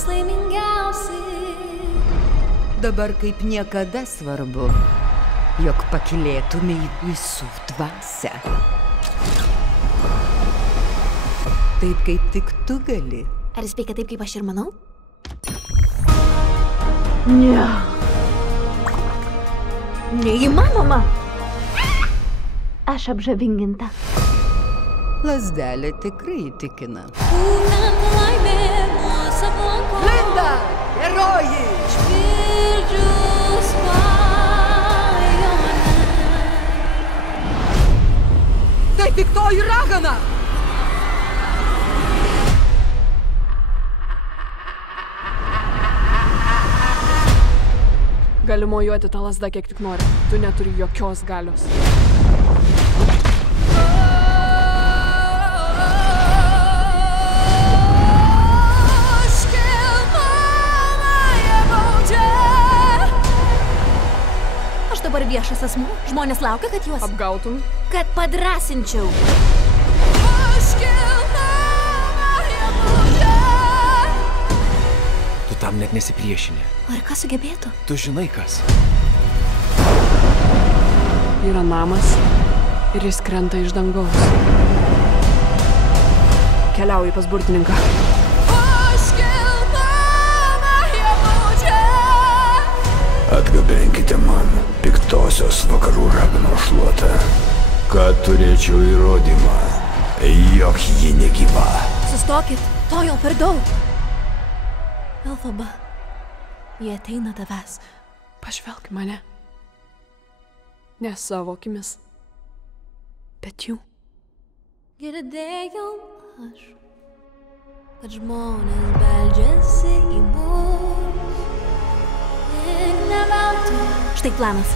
mes laimingiausi. Dabar kaip niekada svarbu, jog pakylėtumei visų dvasią. Taip kaip tik tu gali. Ar jis veikia taip, kaip aš ir manau? Ne. Neįmanoma. Aš apžavinginta. Lazdelė tikrai įtikina. Būtent laimė mus aplanko. Linda! Herojai! Išpildžius svajonę. Tai tik toji ragana! Gali mojuoti tą lazdą kiek tik nori. Tu neturi jokios galios. Aš dabar viešas asmuo. Žmonės laukia, kad juos Apgautum? kad padrasinčiau. Tu tam net nesipriešini. Ar kas sugebėtų? Tu žinai kas. Yra namas ir jis krenta iš dangaus. Keliauji pas burtininką. Atgabenkite man piktosios vakarų raganos šluotą, kad turėčiau įrodymą, jog ji negyva. Sustokit, to jau per daug. Elfaba, jie ateina tavęs. Pažvelk į mane. Ne savo akimis, bet jų. Girdėjau aš, kad žmonės beldžiasi į mus. Ir ne veltui. Štai planas.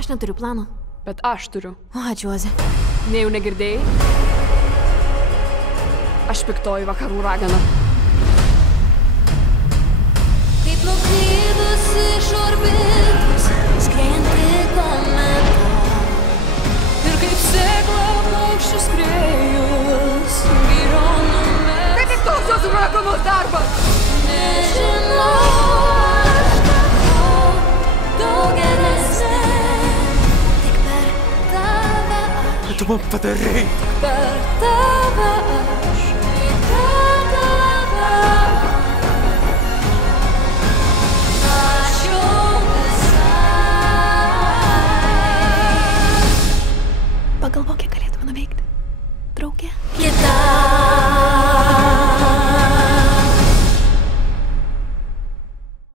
Aš neturiu plano. Bet aš turiu. O, ačiū, Oze. Nejau negirdėjai? Aš piktoji vakarų ragana. Kaip nuklydusi iš orbitos, skriejanti kometa. Ir kaip sėkla paukščių skrėjus, vyro numes. Tai piktosios raganos darbas! Nežinau, aš tapau daug geresnė. Tik per tave aš, Ką tu man padarai? per tave aš.